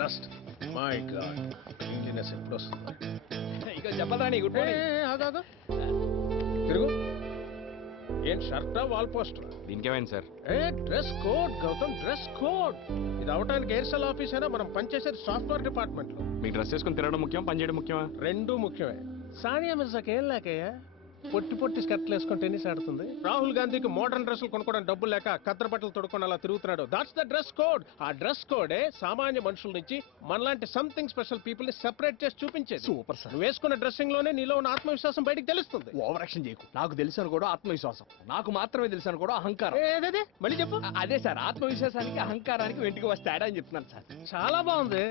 Dust my God cleanliness ఎప్పుడు వస్తుందా ఇక చెప్పాలని గుడ్ మార్నింగ్. తిరుగు ఏం షర్టా వాల్ పోస్టర్ దీనికేమైంది sir? Dress code Gautam, dress code. ఇది అవటానికి ఎయిర్సెల్ ఆఫీస్ అయినా మనం పనిచేసేది సాఫ్ట్వేర్ డిపార్ట్మెంట్ లో. మీకు డ్రెస్ వేసుకుని తిరగడం ముఖ్యం, పని చేయడం ముఖ్యమా? రెండూ ముఖ్యమే. సానియా మిర్జాకి ఏం లేకయ్యా, పొట్టి పొట్టి స్కర్ట్లు వేసుకొని టెన్నిస్ ఆడుతుంది. రాహుల్ గాంధీకి మోడర్న్ డ్రెస్సులు కొనుక్కోవడం డబ్బులు లేక కత్తెర బట్టలు తొడుక్కొని అలా తిరుగుతున్నాడు. That's the dress code. ఆ డ్రెస్ కోడే సామాన్య మనుషుల నుంచి మనలాంటి సంథింగ్ స్పెషల్ పీపుల్ ని సెపరేట్ చేసి చూపించేది. Super sir. నువ్వు వేసుకున్న డ్రెస్సింగ్ లోనే నీలో ఉన్న ఆత్మవిశ్వాసం బయటికి తెలుస్తుంది. ఓవర్ యాక్షన్ చేయకు. నాకు తెలుసు కూడా ఆత్మవిశ్వాసం, నాకు మాత్రమే తెలుసు కూడా అహంకారం. ఏదే మళ్ళీ చెప్పు. అదే సార్, ఆత్మవిశ్వాసానికి అహంకారానికి వెంటికి వస్తే తేడా అని చెప్తున్నాను సార్. చాలా బాగుంది.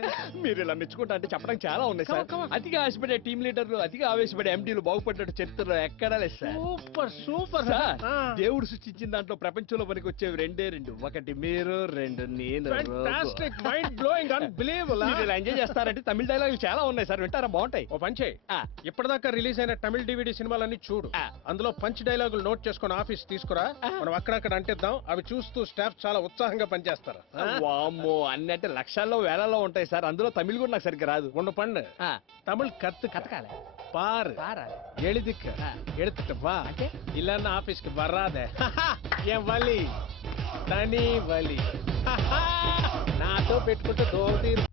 మీరు ఇలా మెచ్చుకుంటా అంటే చెప్పడానికి చాలా ఉన్నాయి సార్. Come on. అతిగా ఆశపడే టీం లీడర్లు, అతిగా ఆవేశపడే ఎండీలు బాగుపడ్డట్టు చరిత్రలో ఎక్కడా లేదు సార్. సూపర్ సూపర్ సార్, దేవుడు సృష్టించిన దాంట్లో ప్రపంచంలో మనకి వచ్చేవి రెండే రెండు. ఒకటి మీరు, రెండు నేను. Fantastic, mind blowing, unbelievable. మీరు ఇలా ఎంజాయ్ చేస్తారంటే తమిళ డైలాగులు చాలా ఉన్నాయి సార్, వింటారా? బాగుంటాయి. ఓ పంచే, ఇప్పటిదాకా రిలీజ్ అయిన తమిళ డివిడి సినిమాలన్నీ చూడు. అందులో పంచ్ డైలాగులు నోట్ చేసుకుని ఆఫీస్ తీసుకురా, మనం అక్కడక్కడ అంటిద్దాం. అవి చూస్తూ స్టాఫ్ చాలా ఉత్సాహంగా పనిచేస్తారు. వామ్మో, అన్ని అంటే లక్షల్లో వేలలో ఉంటాయి సార్. అందులో తమిళ్ కూడా నాకు సరిగ్గా రాదు. ఉండు పండు, తమిళ్ కత్తుకాలే పారు எழுதுக்க எடுத்துட்டு வா இல்லன்னா ஆபீஸ்க்கு வராத என் வலி தனி வலி నాతో పెట్టుకుంటే దోతీరు